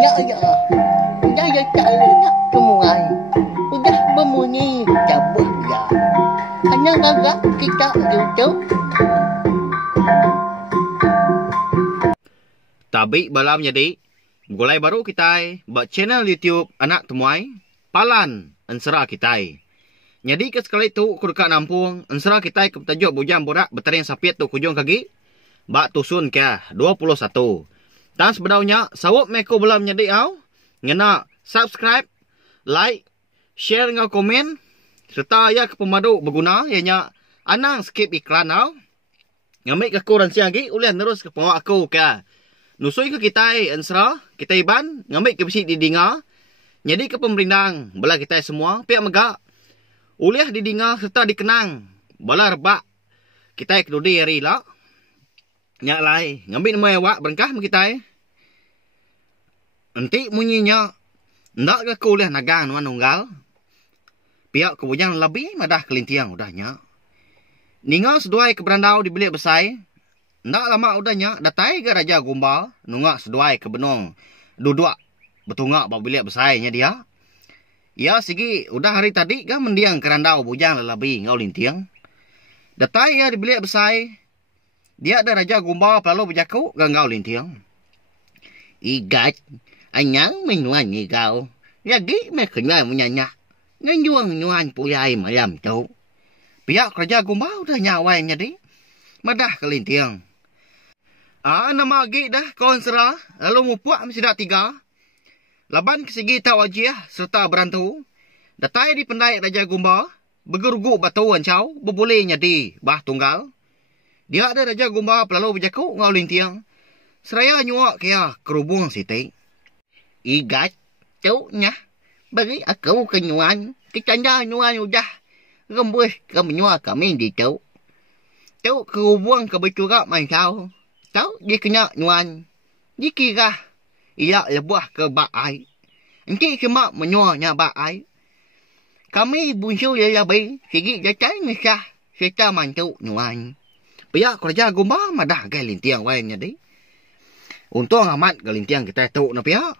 Ya ya. Udah ya caranya semua. Udah berbunyi cabut ya. Hanya agak kita YouTube. Tabi balam jadi gulai baru kita buat channel YouTube anak temuai palan ansara kita. Jadi ke sekali tu kurka nampung ansara kita ke tajuk bujang borak bertering sapiat tu kujung kaki bak tusun ke 21. Dan sebenarnya sawap meko balam jadi au ngena subscribe, like, share ngau komen serta ya ke pemadu berguna ianya anang skip iklan au. Ngamik ke kurang siang lagi ulian terus ke pawak aku ke nusui ke kita ansra kita iban ngambil ke besi didinga jadi ke pemerintang bala kita semua pihak megak uliah didinga serta dikenang bala rebak kita kedudi hari lah nyak lai ngambil nama awak berengkah kita nanti munyinya ndak ke kuliah nagang nuan nunggal pihak kebujang lebih madah kelintiang udahnya ninga seduai ke berandau di bilik besai. Ndak lama udahnya datai ke Raja Gombal nungak seduai ke benong duduk betungak bak bilik besainya dia. Ya sigi udah hari tadi kan mendiang kerandau bujang lelabi ngau lintiang. Datai ya di bilik besai. Dia ada Raja Gombal pelalu berjaku ke ngau lintiang. Igat anyang menyuan ni kau. Lagi me kenal menyanyak. Ngenyuang-nyuan puyai malam tu. Pihak Raja Gombal udah nyawai jadi. Madah ke lintiang. Nama agi dah kawan serah. Lalu mupuak mesti dak 3. Laban kesegi tak wajih serta berantu. Datai di pendai Raja Gombal. Bergerugu batu ancau. Berbuleh nyadi bah tunggal. Dia ada Raja Gombal pelalu berjaku ngau lintiang. Seraya nyuak kaya kerubung sitik. Igat. Cuk nyah. Bagi aku kenyuan. Kecanda nyuan udah. Rembuh kemenyuak kami di cuk. Cuk kerubung kebecurak main kau. Tahu dia kena nyuan. Dia kira. Ia lebuah ke bak air. Nanti kemak menyuarnya bak air. Kami bunsu ya lebih. Sigi jatah nisah. Serta mantu nyuan. Pihak Raja Gombal madah ke lintiang wainnya di. Untung amat ke lintiang kita tu na pihak.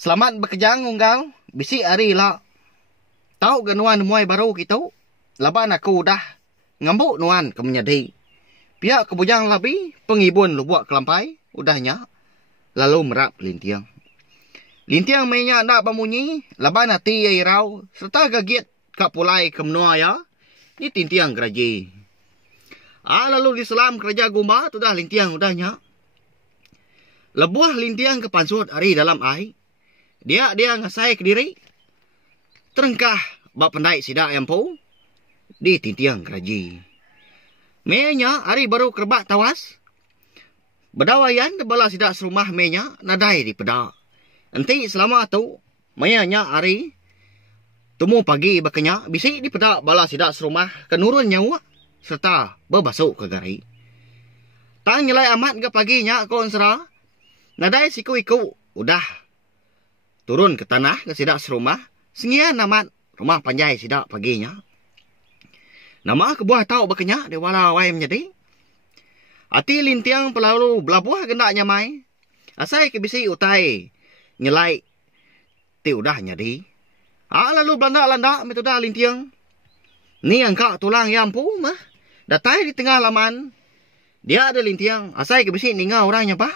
Selamat berkejang unggal. Bisi hari lah. Tahu ke nuan muai baru kita. Laban aku dah ngambuk nuan ke menyadi. Pihak kebujang lebih pengibun lubuk kelampai udahnya lalu merap lintiang. Lintiang mainnya nak bemunyi laban hati ai rau serta gagit kak pulai ke menua ya di tintiang geraji. Lalu diselam kerja Gombal tu dah lintiang udahnya. Lebuah lintiang ke pansut hari dalam air. Dia ngasai ke diri. Terengkah bak pendai sidak yang pau di tintiang geraji. Menya hari baru kerbak tawas. Berdawayan bala sidak serumah menya nadai di pedak. Nanti selama tu mayanya hari temu pagi bakanya bisik di pedak bala sidak serumah kenurun nyawa serta berbasuk ke gari. Tang nyelai amat ke paginya kon sera. Nadai siku-iku udah turun ke tanah ke sidak serumah. Sengian amat rumah panjai sidak paginya. Nama kebuah tau bakanya dia wala wai menjadi. Hati lintiang pelalu belabuh gendak nyamai. Asai ke bisi utai nyelai ti udah nyadi. Lalu belanda-landa metoda lintiang. Ni angka tulang yampu mah. Datai di tengah laman. Dia ada lintiang. Asai ke bisi ninga orangnya pak.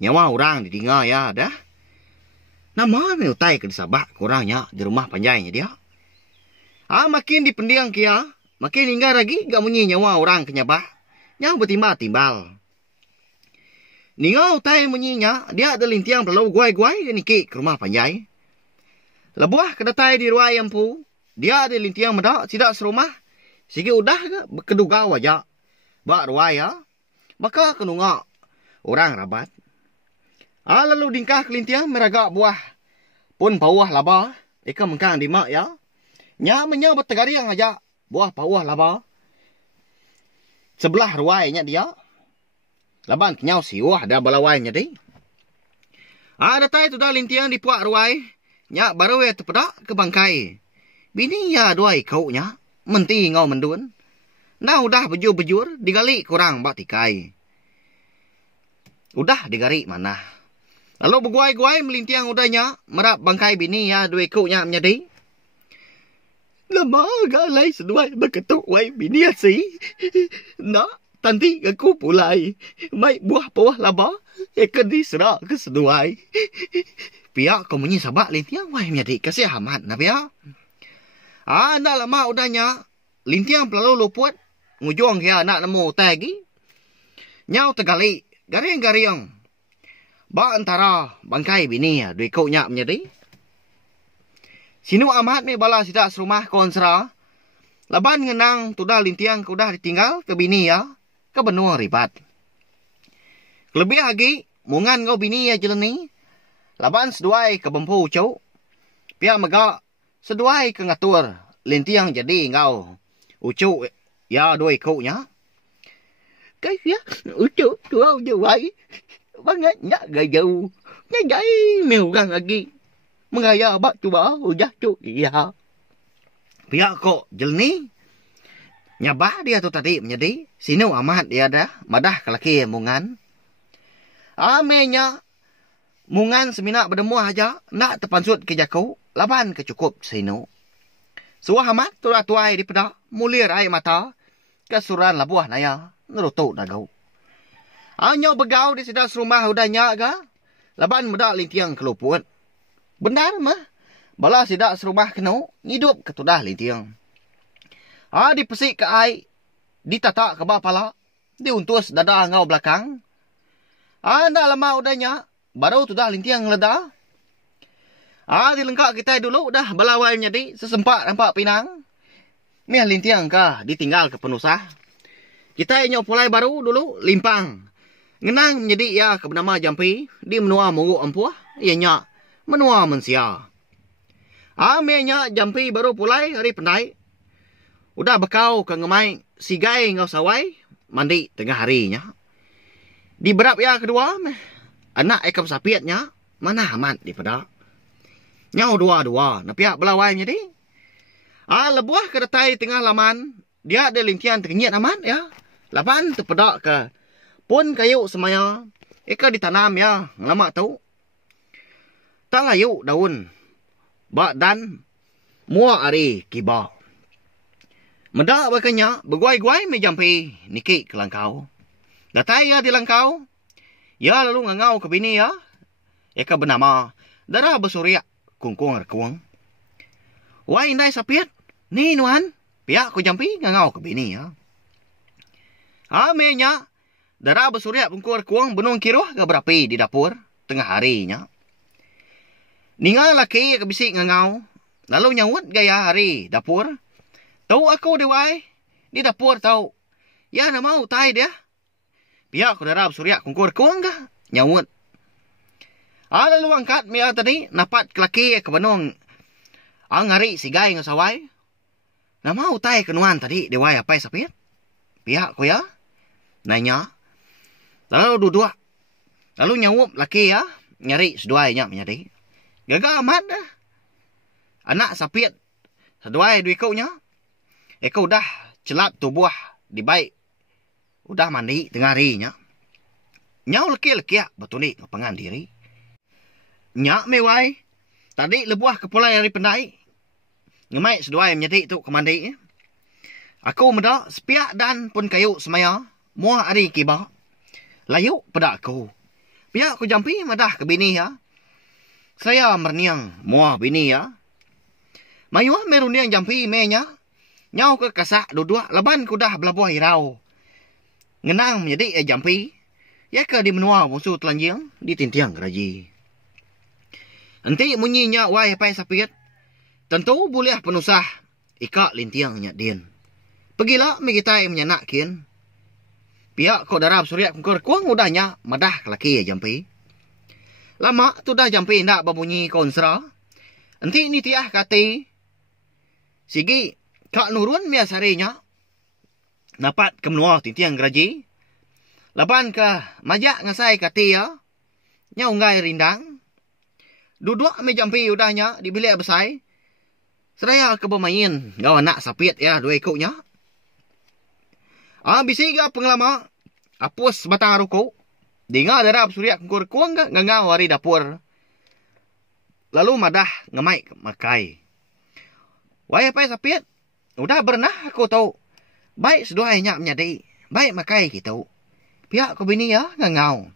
Nyawa orang di tinga ya dah. Nama me utai ke disabak kurangnya di rumah panjainya dia. Makin dipendiang kia, makin hingga lagi gak munyi nyawa orang kenyabah. Yang bertimbal-timbal. Ningau utai munyinya, dia ada lintiang perlu guai-guai niki ke rumah panjai. Lebuah kedatai di ruai yampu, dia ada lintiang medak sidak serumah. Sigi udah keduga wajak. Bak ruai ya, maka kenunga orang rabat. Lalu dingkah kelintiang meragak buah. Pun bawah laba, ika mengkang di mak ya. Nya menya bertegariang aja buah pawah laba. Sebelah ruainya dia. Laban kenyau siwah ada balawainya deh. Datai tu dah lintiang di puak ruai. Nya baru ya terpedak ke bangkai. Bini ya duai kau nya. Menti ngau mendun. Nah udah bejur-bejur digali kurang bak tikai. Udah digari mana. Lalu berguai-guai melintiang udahnya. Merap bangkai bini ya. Dua ikutnya menjadi. Lama galai seduai berketuk wai bini asi. Nak, tanti aku pulai. Mai buah bawah laba. Ikan diserah ke seduai. Pihak kau bunyi sabak lintiang wai menjadi. Kasih amat nak pihak. Nak lama udahnya. Lintiang pelalu luput. Ngujung ya nak nemu tagi. Nyau tegali. Garing-garing. Ba antara bangkai bini ya. Dua ikutnya menjadi. Sinu amat ni bala sidak serumah konsra. Laban ngenang tudah lintiang kudah ditinggal ke bini ya. Ke benua ribat. Lebih lagi, mungan kau bini ya jeleni. Laban seduai ke bempu ucau. Pihak megak seduai ke ngatur. Lintiang jadi ngau. Ucau ya dua ikutnya. Cái phía ucau tuau jawai. Bangat nyak gajau. Nyajai meugang lagi. Mengaya abak tu bah ujah tu iya. Pihak kok jelni nyabah dia tu tadi menjadi sinu amat dia dah madah kelaki mungan. Amenya mungan semina berdemu aja nak terpansut ke jakau laban kecukup sinu. Suah amat tu tuai di pedak mulir air mata kesuran labuah naya nerutuk dagau. Anyo begau di sedak serumah udahnya ga laban medak lintiang keluput. Benar mah. Bala sidak serumah kena hidup ketudah lintiang. Dipesik ke ai. Ditatak ke bawah pala. Diuntus dada ngau belakang. Nak lama udahnya. Baru tudah lintiang leda. Dilengkak kita dulu dah balawai menjadi. Sesempat nampak pinang. Miah lintiang kah ditinggal ke penusah. Kita inyo pulai baru dulu limpang. Ngenang menjadi ya ke bernama Jampi. Di menua muruk empuah. Ianya menua mensia. Amenya Jampi baru pulai hari pendai. Udah bekau ke ngemai sigai ngau sawai. Mandi tengah harinya. Di berap ya kedua. Anak ekam sapiatnya. Mana amat di pada. Nyau dua-dua. Napiak belawai jadi. Lebuah ke detai tengah laman. Dia ada lintian terkenyit amat ya. Lapan terpedak ke. Pun kayu semaya. Eka ditanam ya. Lama tahu. Tak layu daun. Bak dan. Mua ari kiba. Medak bakanya. Berguai-guai me Jampi. Niki ke langkau. Datai ya di langkau. Ya lalu ngangau ke bini ya. Eka bernama. Darah bersuryak. Kungkung rekuang. Wai indai sapiat. Ni nuan. Pihak ku Jampi ngangau ke bini ya. Amenya. Darah bersuryak kungkung rekuang. Benung kiruh ke berapi di dapur. Tengah harinya. Ningal laki kebisik ngangau. Lalu nyawut gaya hari dapur. Tahu aku dewai. Di dapur tahu. Ya nak mau tai dia. Pihak ku darab suryak kungkur kuang kah. Nyawut. Lalu angkat mia tadi. Napat kelaki ke benung. Ang hari sigai ngasawai. Nak mau tai kenuan tadi. Dewai apa sapit. Pihak ku ya. Nanya. Lalu duduk. Lalu nyawut laki ya. Nyari seduainya menjadi. Gagal amat dah. Anak sapiat. Seduai dua ikutnya. Eka udah celap tubuh di baik. Udah mandi tengah harinya. Nyau leki-leki betul ni kepengan diri. Nyak mewai. Tadi lebuah kepulai hari pendai. Ngemai seduai menjadi tu kemandi. Aku medak sepiak dan pun kayu semaya. Muah hari kiba. Layu pada aku. Pihak ku Jampi madah ke bini ya. Saya merniang muah bini ya. Mayuah meruniang Jampi menya. Nyau ke kasak dua-dua. Laban kudah belabuah hirau. Ngenang menjadi Jampi. Ya ke di menua musuh telanjang. Di tintiang geraji. Nanti munyinya wai pai sapiat. Tentu boleh penusah. Ika lintiangnya din. Pergilah megitai menyanak kian. Pihak kau darab suryak kungkur kuang udahnya. Madah kelaki Jampi. Lama tu dah Jampi nak berbunyi konsra. Nanti ni tiah kati. Sigi kak nurun bias harinya. Dapat ke menua tintiang geraji. Lapan ke majak ngasai kati ya. Nyaunggai rindang. Duduk me Jampi udahnya di bilik besai. Seraya ke bermain. Gau anak sapiat ya dua ikutnya. Bisi ga pengelama. Apus batang ruko. Dengar darab surya kungkur kuang ga ngangau hari dapur. Lalu madah ngemai makai. Wai apa sapiat? Udah pernah aku tahu. Baik seduanya menyadai. Baik makai kita. Pihak ko bini ya ngangau.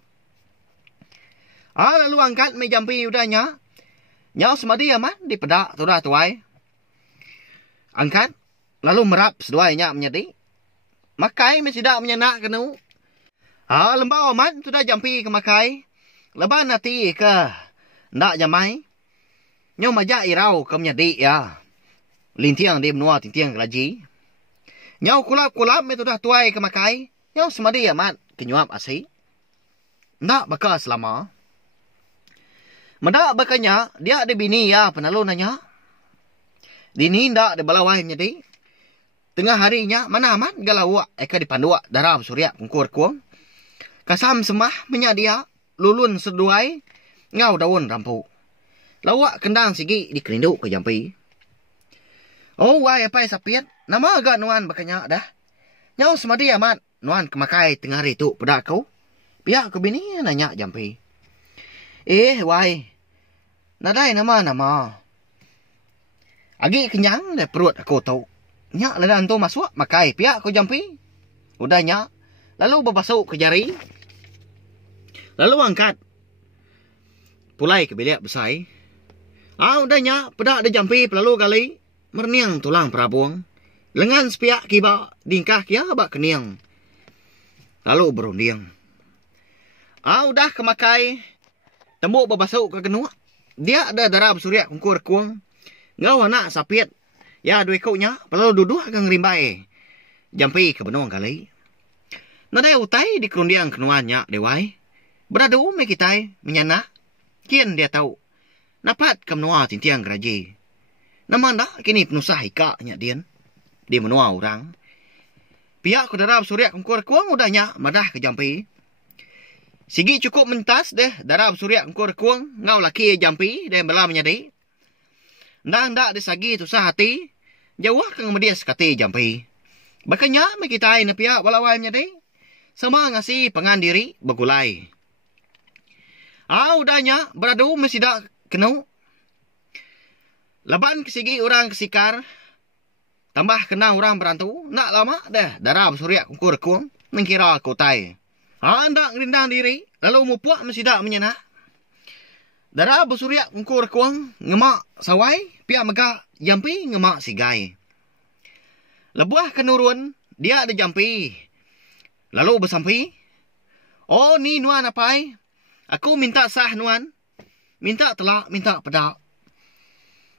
Lalu angkat me jampi udahnya. Nyau semadi aman di pedak sudah tuai. Angkat. Lalu merap seduanya menyadai. Makai me sidak menyenak kenu. Lembau aman sudah jampi ke makai. Lepas nanti ke ndak jamai. Nyau majak irau ke menyadai ya. Lintiang di menua tintiang kelaji. Nyau kulap-kulap me sudah tuai ke makai. Nyau semadi aman kenyuap asih. Ndak bakal selama. Mendak bakanya dia ada bini ya penalu nanya. Dini ndak ada balawai menyadai. Tengah harinya mana aman galawak eka dipandua darab surya kungkur kuang. Kasam semah menyadia lulun seduai ngau daun rampu. Lawak kendang sigi di kerinduk ke jampi. Oh wai apa sapiat nama agak nuan bakanya dah. Nyau semadi amat nuan kemakai tengah hari tu pedak kau. Pihak ke bini nanya jampi. Wai. Nadai nama. Agi kenyang dah perut aku tahu. Nyak ledan tu masuk makai pihak kau jampi. Udah nyak. Lalu berbasuk ke jari. Lalu angkat. Pulai ke bilik besar. Udahnya pedak ada jampi pelalu kali. Merniang tulang perabuang. Lengan sepiak kiba dingkah kia bak keniang. Lalu berunding. Udah kemakai. Tembuk berbasuk ke genuk. Dia ada darab surya kungkur kuang. Ngau anak sapiat. Ya dua kaunya pelalu duduk akan ngerimbai. Jampi ke benuang kali. Nadai utai di kerundiang kenuannya dewai. Beradu me kitai menyana. Kian dia tahu. Napat ke menua tintiang geraji. Nama dah kini penusah ikaknya dian. Di menua orang. Pihak ke darab surya kungkur kuang udahnya madah ke jampi. Sigi cukup mentas deh darab surya kungkur kuang. Ngau laki jampi deh belah menyadai. Ndak disagi tusah hati. Jawah ke ngemedias kati jampi. Bakanya me kitai na pihak walawai menyadai. Sama ngasih pengan diri begulai. Udahnya beradu mesidak kenu. Laban kesigi orang kesikar. Tambah kena orang berantu. Nak lama dah darab surya kungkur kuang. Mengkira kotai. Ndak ngerindang diri. Lalu mupuak mesidak menyenak. Darab surya kungkur kuang. Ngemak sawai. Pihak megak jampi ngemak sigai. Lebuah kenurun. Dia ada jampi. Lalu bersampi. Ni nuan apai. Aku minta sah nuan. Minta telak, minta pedak.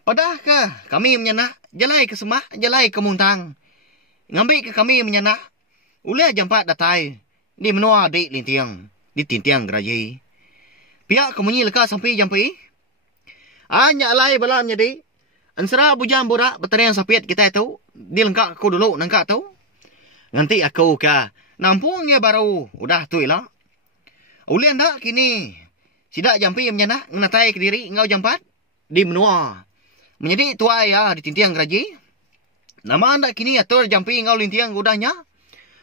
Padah ke kami menyenak. Jalai ke semak, jalai ke muntang. Ngambil ke kami menyenak. Uleh jampat datai. Di menua di lintiang. Di tintiang geraji. Pihak kemunyi leka sampai jampi. Nyak alai balam jadi. Ansara bujang burak bertarian sapiat kita itu. Dia lengkak aku dulu nangkak tu. Nanti aku ke. Nampungnya baru. Udah tu ilah. Ulian dak kini. Sidak jampi yang menyenak. Ngenatai ke diri. Ngau jampat. Di menua. Menjadi tuai ya. Di tintiang geraji. Nama dak kini atur jampi ngau lintiang udahnya.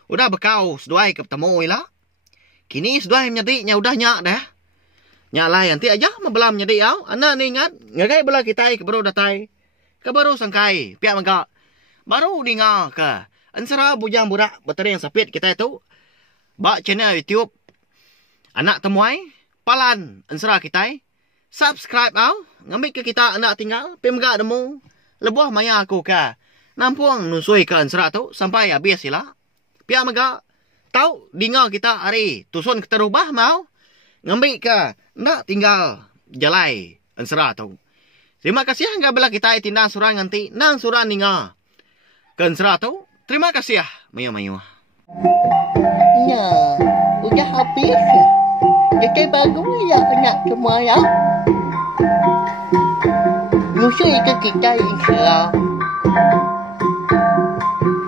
Udah bekau. Seduai ke petemu ilah. Kini seduai menjadi. Nya udahnya dah. Nya lah nanti aja. Membelam menjadi au. Anda ni ingat. Ngagai belah kita ke baru datai. Ke baru sangkai. Pihak megak. Baru dengar ke. Ansara bujang budak bertarian sapit kita itu. Bak channel YouTube. Anak temuai. Palan ansara kita. Subscribe au. Ngambil ke kita anak tinggal. Pemegak demu. Lebuah maya aku ke. Nampuang nusui ke ansara tu. Sampai habis sila. Pihak megak. Tahu dengar kita hari. Tusun kita rubah mau. Ngambil ke. Ndak tinggal. Jalai ansara tu. Terima kasih hangga bela kita tindak surang nanti. Nang surang dengar. Ke ansara tu. Terima kasih ya. Mayu-mayu. Ya, udah habis. Jadi bagus ya anak semua ya. Nusui ke kita insya